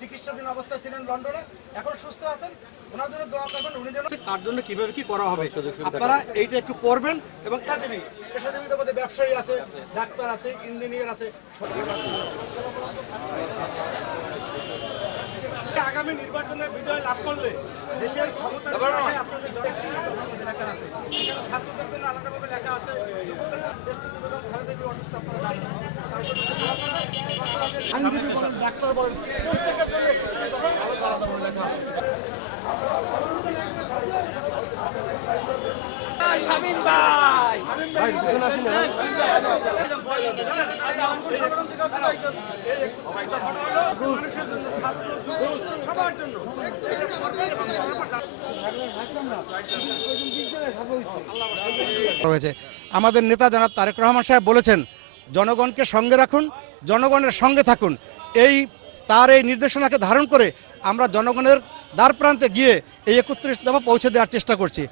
চিকিৎসাধীন অবস্থায় ছিলেন লন্ডনে এখন সুস্থ আছেন। ওনার জন্য দোয়া করবেন উনি যেন কার জন্য কীভাবে কি করা হবে? আপনারা এইটা একটু পড়বেন এবং পেশাজীবী পেশাজীবীদের মধ্যে ব্যবসায়ী আছে ডাক্তার আছে ইঞ্জিনিয়ার আছে আগামী নির্বাচনে বিজয় লাভ করলে দেশের ক্ষমতা আপনাদের ছাত্রদের জন্য আলাদাভাবে লেখা আছে দেশটির বেগম খালেদা জিয়া অসুস্থ আপনারা জানেন তার জন্য দোয়া করবেন। আইনজীবী বলেন ডাক্তার বলেন প্রত্যেকের জন্য একটু আলাদা আলাদাভাবে লেখা আছে। শামিম ভাই। সবার জন্য আমাদের নেতা জনাব তারেক রহমান সাহেব বলেছেন জনগণকে সঙ্গে রাখুন, জনগণের সঙ্গে থাকুন। এই, তার এই নির্দেশনাকে ধারণ করে আমরা জনগণের দ্বার প্রান্তে গিয়ে এই একত্রিশ দফা পৌঁছে দেওয়ার চেষ্টা করছি।